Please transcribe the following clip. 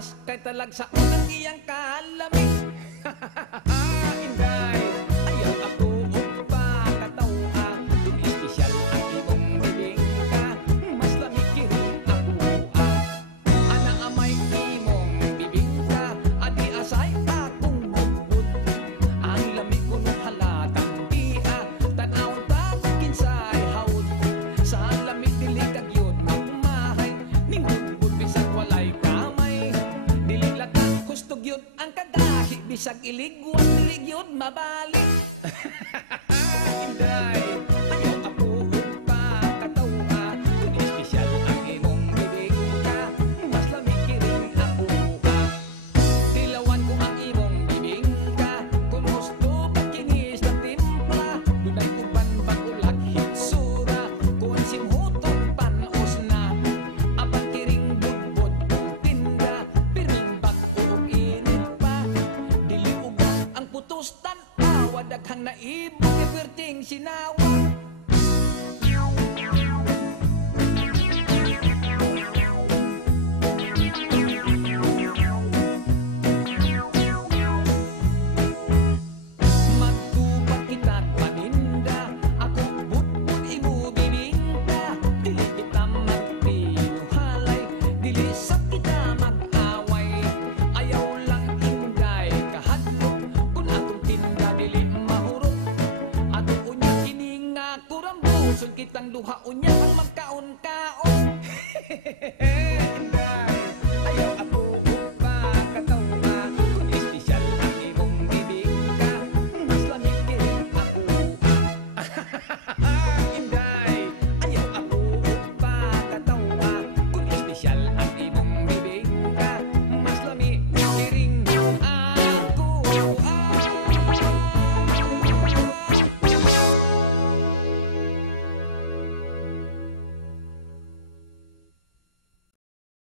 lawas kay talag sa unang iyang kalamig. Inday, ayaw ako pa katawa. Kung espesyal ang imong bibing ka, mas lamig kini ako. Ana amay imong bibing ka, adi asay akong bubud. Ang lamig ko nung halatang dia, tanawon ta kinsay haud. Sa lamig dili kagyud magmahay, ning bubud bisag walay kamay. Dili laka hustog yun ang kadahi, bisag iligwat dili yun mabalik. Inday, ayaw ako pa katawa. Kung espesyal ang imong bibig ka, mas lamig kiring ako. Tilawan ko ang imong bibig ka, kung gusto pagkinis ng timpla. Dunay uban bagulag hitsura, kung simhutong panos na. Apat kiring budbud kung tinda, piring bag-o init pa. Dili ugang ang putos tan-awa, daghang naibog iperting sinawa. Magtupat kita't paninda, ako budbud imo bibingka. Dili kita magpinuhalay, dili sab kita mag-away. Ayaw lang inday kahadlok, kung atong tinda dili mahurot. Ato unya kini nga kurambuson kitang duha unya ang magkaon-kaon.